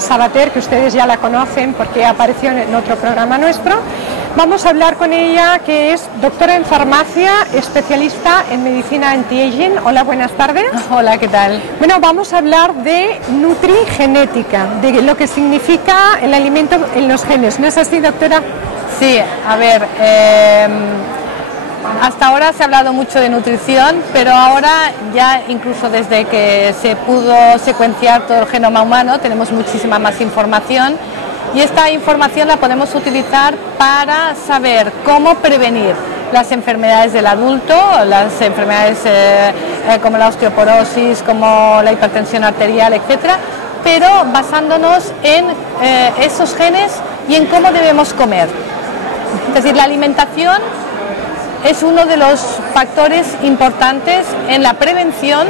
Sabater, que ustedes ya la conocen porque apareció en otro programa nuestro. Vamos a hablar con ella, que es doctora en farmacia, especialista en medicina anti-aging. Hola, buenas tardes. Hola, ¿qué tal? Bueno, vamos a hablar de nutrigenética, de lo que significa el alimento en los genes. ¿No es así, doctora? Sí, a ver, hasta ahora se ha hablado mucho de nutrición, pero ahora ya incluso desde que se pudo secuenciar todo el genoma humano tenemos muchísima más información y esta información la podemos utilizar para saber cómo prevenir las enfermedades del adulto, las enfermedades como la osteoporosis, como la hipertensión arterial, etcétera, pero basándonos en esos genes y en cómo debemos comer. Es decir, la alimentación es uno de los factores importantes en la prevención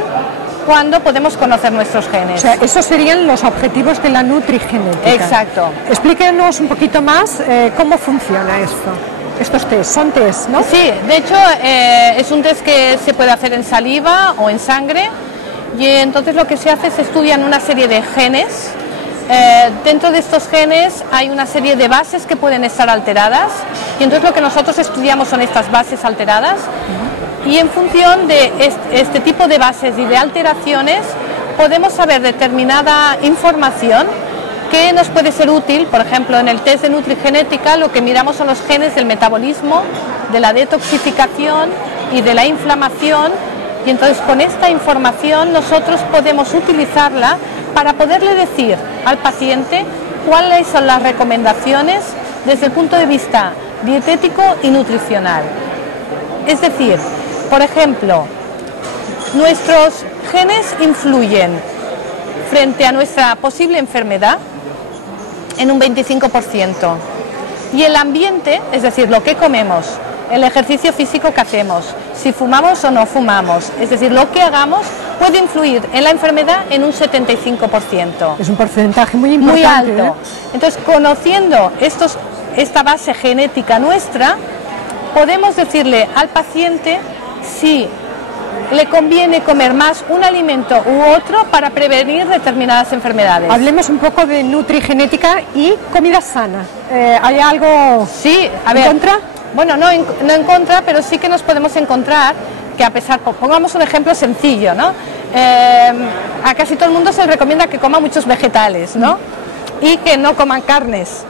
cuando podemos conocer nuestros genes. O sea, esos serían los objetivos de la nutrigenética. Exacto. Explíquenos un poquito más cómo funciona esto. Estos test, son test, ¿no? Sí, de hecho es un test que se puede hacer en saliva o en sangre y entonces lo que se hace es estudian una serie de genes. Dentro de estos genes hay una serie de bases que pueden estar alteradas y entonces lo que nosotros estudiamos son estas bases alteradas y en función de este tipo de bases y de alteraciones podemos saber determinada información que nos puede ser útil. Por ejemplo, en el test de nutrigenética lo que miramos son los genes del metabolismo, de la detoxificación y de la inflamación y entonces con esta información nosotros podemos utilizarla para poderle decir al paciente cuáles son las recomendaciones desde el punto de vista dietético y nutricional. Es decir, por ejemplo, nuestros genes influyen frente a nuestra posible enfermedad en un 25% y el ambiente, es decir, lo que comemos, el ejercicio físico que hacemos, si fumamos o no fumamos, es decir, lo que hagamos puede influir en la enfermedad en un 75%. Es un porcentaje muy importante. Muy alto. Entonces, conociendo esta base genética nuestra, podemos decirle al paciente si le conviene comer más un alimento u otro para prevenir determinadas enfermedades. Hablemos un poco de nutrigenética y comida sana. ¿Hay algo en contra? Bueno, no en contra, pero sí que nos podemos encontrar que a pesar, pongamos un ejemplo sencillo, ¿no? A casi todo el mundo se le recomienda que coma muchos vegetales, ¿no? Y que no coman carnes.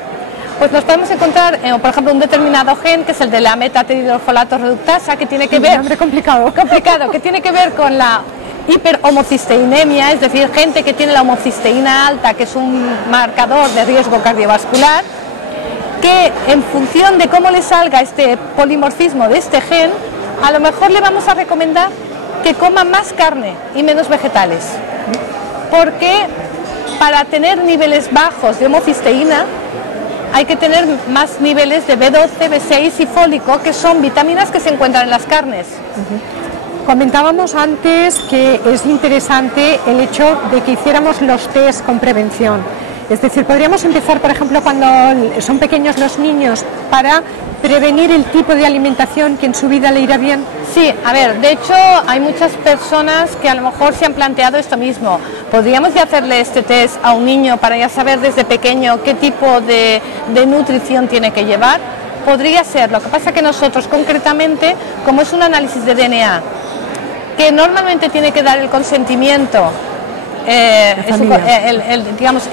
Pues nos podemos encontrar, por ejemplo, un determinado gen que es el de la meta-hidrofolato reductasa, que tiene que ver... Nombre complicado. Complicado, que tiene que ver con la hiperhomocisteinemia, es decir, gente que tiene la homocisteína alta, que es un marcador de riesgo cardiovascular, que en función de cómo le salga este polimorfismo de este gen, a lo mejor le vamos a recomendar que coma más carne y menos vegetales. Porque para tener niveles bajos de homocisteína hay que tener más niveles de B12, B6 y fólico, que son vitaminas que se encuentran en las carnes. Comentábamos antes que es interesante el hecho de que hiciéramos los test con prevención. Es decir, podríamos empezar, por ejemplo, cuando son pequeños los niños, para prevenir el tipo de alimentación que en su vida le irá bien. Sí, a ver, de hecho hay muchas personas que a lo mejor se han planteado esto mismo. ¿Podríamos ya hacerle este test a un niño para ya saber desde pequeño qué tipo de nutrición tiene que llevar? Podría ser, lo que pasa que nosotros concretamente, como es un análisis de DNA, que normalmente tiene que dar el consentimiento,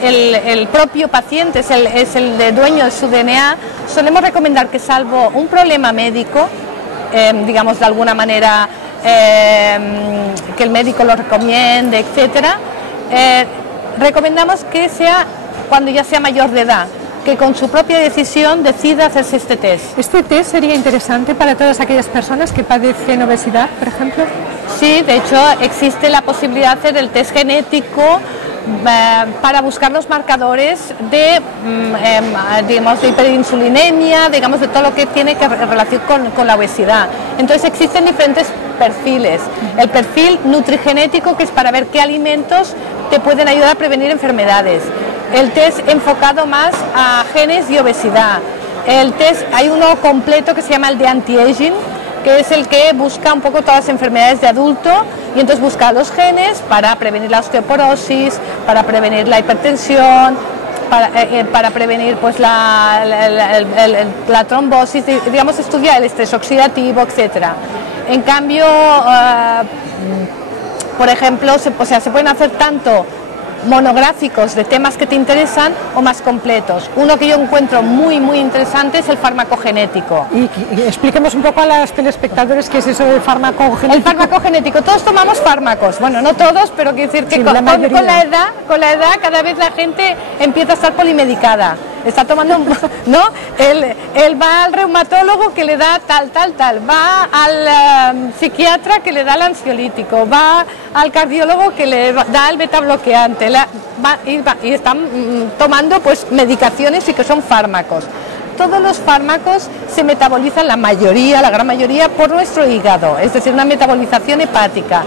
el propio paciente es el dueño de su DNA, solemos recomendar que salvo un problema médico, digamos de alguna manera que el médico lo recomiende, etcétera, recomendamos que sea cuando ya sea mayor de edad, que con su propia decisión decida hacerse este test. ¿Este test sería interesante para todas aquellas personas que padecen obesidad, por ejemplo? Sí, de hecho existe la posibilidad de hacer el test genético para buscar los marcadores de, digamos, de hiperinsulinemia, digamos, de todo lo que tiene que relación con la obesidad. Entonces existen diferentes perfiles. El perfil nutrigenético, que es para ver qué alimentos te pueden ayudar a prevenir enfermedades. El test enfocado más a genes y obesidad. El test, hay uno completo que se llama el de anti-aging, que es el que busca un poco todas las enfermedades de adulto y entonces busca los genes para prevenir la osteoporosis, para prevenir la hipertensión, para prevenir pues la trombosis, digamos, estudia el estrés oxidativo, etcétera. En cambio, por ejemplo, se pueden hacer tanto monográficos de temas que te interesan o más completos. Uno que yo encuentro muy interesante es el farmacogenético. Y expliquemos un poco a los telespectadores qué es eso del farmacogenético. El farmacogenético, todos tomamos fármacos, bueno, no todos, pero quiero decir que sí, con la edad cada vez la gente empieza a estar polimedicada. Está tomando, ¿no? Él va al reumatólogo que le da tal, va al psiquiatra que le da el ansiolítico, va al cardiólogo que le da el beta bloqueante, y están tomando pues medicaciones y que son fármacos. Todos los fármacos se metabolizan, la gran mayoría, por nuestro hígado, es decir, una metabolización hepática.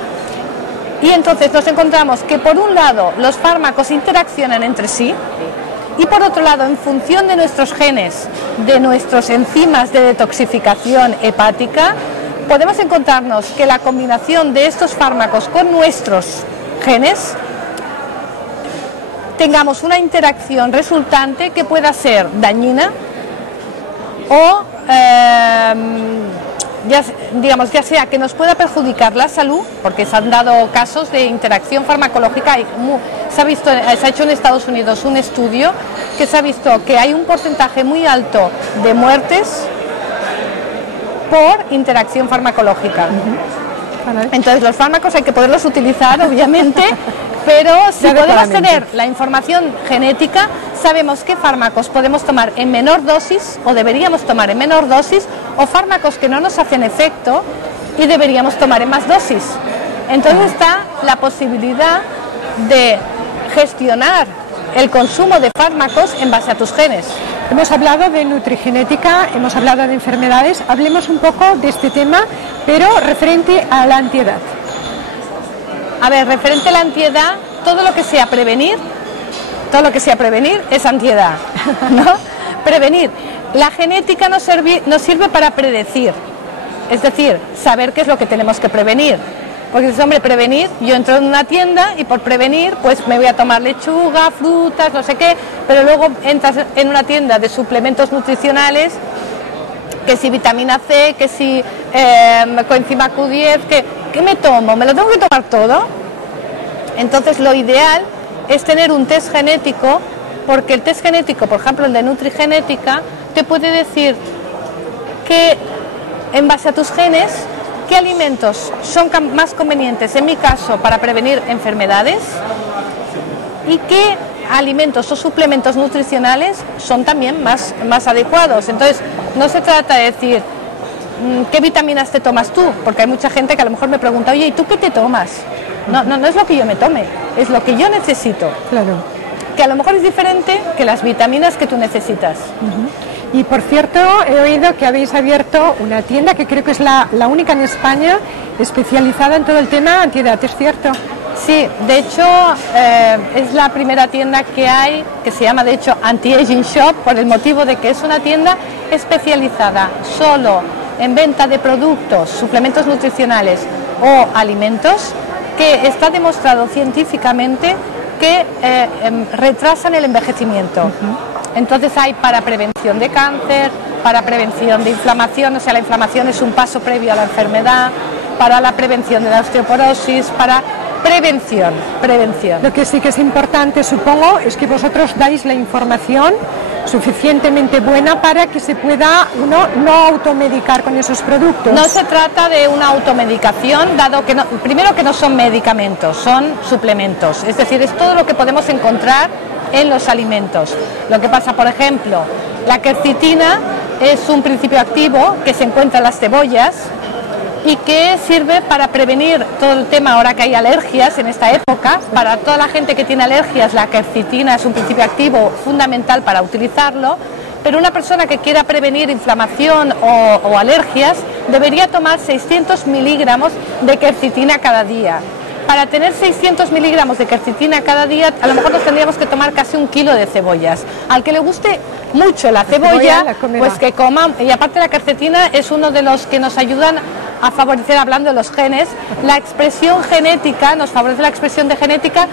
Y entonces nos encontramos que por un lado los fármacos interaccionan entre sí, y por otro lado, en función de nuestros genes, de nuestros enzimas de detoxificación hepática, podemos encontrarnos que la combinación de estos fármacos con nuestros genes tengamos una interacción resultante que pueda ser dañina o ya sea que nos pueda perjudicar la salud, porque se han dado casos de interacción farmacológica. Se ha hecho en Estados Unidos un estudio que se ha visto que hay un porcentaje muy alto de muertes por interacción farmacológica. Entonces los fármacos hay que poderlos utilizar, obviamente, pero si podemos tener la información genética, sabemos qué fármacos podemos tomar en menor dosis o deberíamos tomar en menor dosis, o fármacos que no nos hacen efecto y deberíamos tomar en más dosis. Entonces está la posibilidad de gestionar el consumo de fármacos en base a tus genes. Hemos hablado de nutrigenética, hemos hablado de enfermedades, hablemos un poco de este tema, pero referente a la antiedad. A ver, referente a la antiedad, todo lo que sea prevenir es antiedad, ¿no? Prevenir. La genética nos sirve para predecir, es decir, saber qué es lo que tenemos que prevenir. Porque dices, hombre, prevenir, yo entro en una tienda y por prevenir pues me voy a tomar lechuga, frutas, no sé qué, pero luego entras en una tienda de suplementos nutricionales, que si vitamina C, que si coenzima Q10, ¿qué me tomo? ¿Me lo tengo que tomar todo? Entonces lo ideal es tener un test genético, porque el test genético, por ejemplo el de nutrigenética, te puede decir que en base a tus genes, qué alimentos son más convenientes, en mi caso, para prevenir enfermedades, y qué alimentos o suplementos nutricionales son también más adecuados. Entonces, no se trata de decir qué vitaminas te tomas tú, porque hay mucha gente que a lo mejor me pregunta, oye, ¿y tú qué te tomas? No es lo que yo me tome, es lo que yo necesito. Claro. Que a lo mejor es diferente que las vitaminas que tú necesitas. Y por cierto, he oído que habéis abierto una tienda que creo que es la única en España especializada en todo el tema antiedad, ¿es cierto? Sí, de hecho es la primera tienda que hay, que se llama de hecho Anti-Aging Shop, por el motivo de que es una tienda especializada solo en venta de productos, suplementos nutricionales o alimentos, que está demostrado científicamente que retrasan el envejecimiento. Entonces hay para prevención de cáncer, para prevención de inflamación, o sea, la inflamación es un paso previo a la enfermedad, para la prevención de la osteoporosis, para prevención. Lo que sí que es importante, supongo, es que vosotros dais la información suficientemente buena para que se pueda uno no automedicar con esos productos. No se trata de una automedicación, dado que primero que no son medicamentos, son suplementos, es decir, es todo lo que podemos encontrar en los alimentos. Lo que pasa, por ejemplo, la quercetina es un principio activo que se encuentra en las cebollas y que sirve para prevenir todo el tema ahora que hay alergias en esta época. Para toda la gente que tiene alergias, la quercetina es un principio activo fundamental para utilizarlo, pero una persona que quiera prevenir inflamación o alergias debería tomar 600 miligramos de quercetina cada día. Para tener 600 miligramos de quercetina cada día, a lo mejor nos tendríamos que tomar casi 1 kilo de cebollas. Al que le guste mucho la cebolla, pues que coma. Y aparte la quercetina es uno de los que nos ayudan a favorecer, hablando de los genes, la expresión genética, nos favorece la expresión de genética